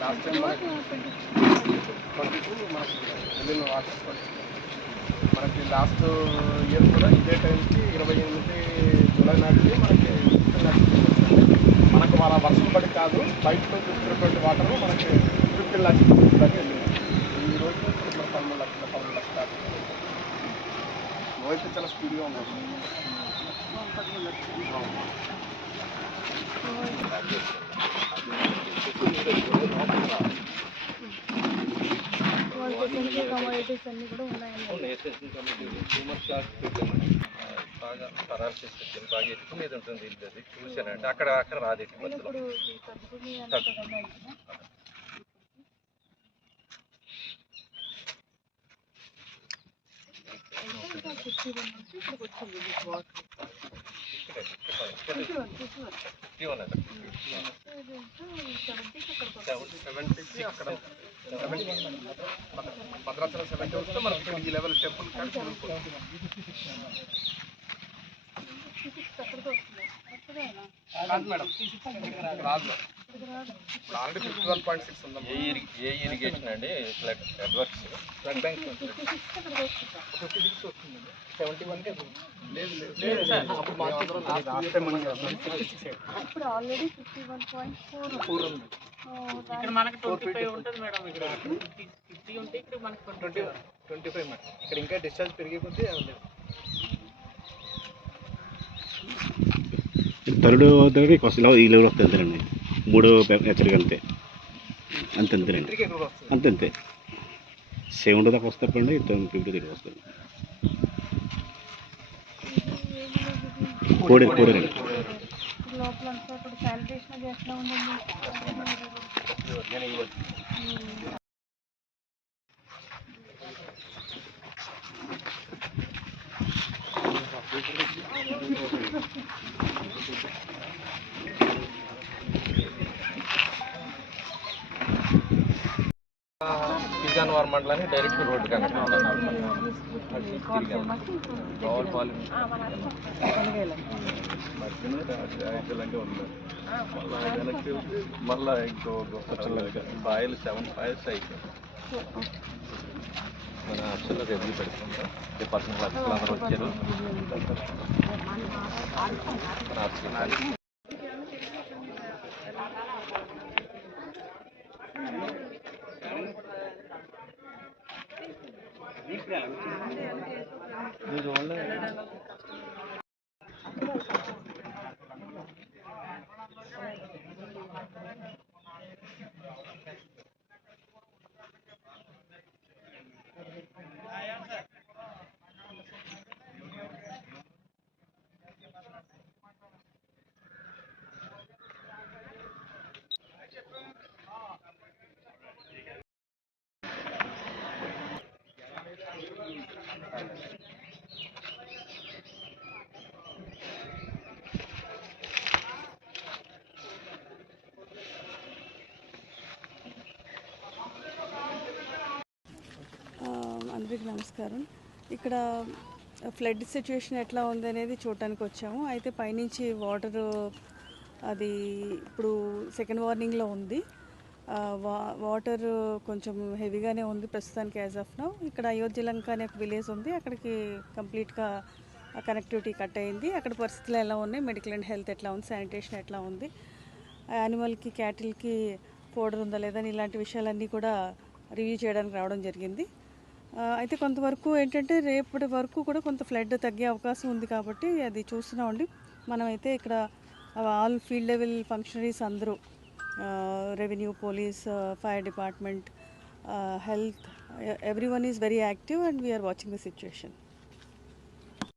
Last time మనకి 22 మనకి వెళ్ళిన వాటర్ మనకి లాస్ట్ ఇయర్ కూడా ఇదే టైంకి 28 జూలై నాటికి మనకి మనకు మన వర్షం పడి కాదు బయట నుంచి వచ్చినటువంటి వాటర్ మనకి 15 లక్షల దాకా వెళ్ళింది. ఈ రోజు మన 13 లక్షల అయితే చాలా స్పీడ్గా ఉంది. కమోడిటీస్ అన్నీ కూడా ఉన్నాయండి. బాగా పరాల్సిస్ వచ్చింది, బాగా ఎక్కువ మీద ఉంటుంది ఇల్లు. అది చూశానంటే అక్కడ రాదు మధ్యలో. భద్రాచలం 70 వస్తే మనకి ఈ లెవెల్ టెంపుల్ కాదు మేడం, రాదు. ఆల్రెడీ 51.6 ఉంది. ఏ ఇరిగేషన్ అండి? ఫ్లడ్ వర్క్స్, ఫ్లడ్ బ్యాంక్ 56 వస్తుందండి. 71 ఇప్పుడు ఆల్రెడీ 51.4 ఉంది. ఇక్కడ మనకి 25 ఉంటుంది మేడం. ఇక్కడ 50 ఉంటే ఇక్కడ మనకి 25 మేడం. ఇక్కడ ఇంకా డిశ్చార్జ్ పెరిగే కొద్దీ థర్డ్ అవుతుంది అసలు ఈ లెవెల్ వస్తుంది అంతేనండి. 3 హెచ్చరిక అంతే 70 దాకా వస్తాయండి. 50 దగ్గర వస్తుంది. కోడి లోపల ఇప్పుడు శానిటేషన్ అది ఎట్లా ఉందండి? పిజాన్వార్ మండలాన్ని డైరెక్ట్ రోడ్డు కనెక్ట్ మళ్ళీ ఇంకో ఫైల్ 7 ఫైల్స్ అయిపోయింది. మన అక్షల్లో రెవ్యూ పెడుతుంటాం. డిపార్ట్మెంట్ అక్షలు అందరూ వచ్చారు. అందరికీ నమస్కారం. ఇక్కడ ఫ్లడ్ సిచ్యువేషన్ ఎట్లా ఉంది అనేది చూడటానికి వచ్చాము. అయితే పైనుంచి వాటర్ అది ఇప్పుడు సెకండ్ వార్నింగ్లో ఉంది. వాటర్ కొంచెం హెవీగానే ఉంది ప్రస్తుతానికి యాజ్ ఆఫ్ నౌ. ఇక్కడ అయోధ్యలంక అనే ఒక విలేజ్ ఉంది, అక్కడికి కంప్లీట్గా కనెక్టివిటీ కట్ అయింది. అక్కడ పరిస్థితులు ఎలా ఉన్నాయి, మెడికల్ అండ్ హెల్త్ ఎట్లా ఉంది, శానిటేషన్ ఎట్లా ఉంది, యానిమల్కి క్యాటిల్కి పౌడర్ ఉందా లేదని ఇలాంటి విషయాలన్నీ కూడా రివ్యూ చేయడానికి రావడం జరిగింది. అయితే కొంతవరకు ఏంటంటే రేపటి వరకు కూడా కొంత ఫ్లడ్ తగ్గే అవకాశం ఉంది కాబట్టి అది చూస్తున్నామండి. మనమైతే ఇక్కడ ఆల్ ఫీల్డ్ లెవెల్ ఫంక్షనరీస్ అందరూ, revenue, police, fire department, health, everyone is very active and we are watching the situation.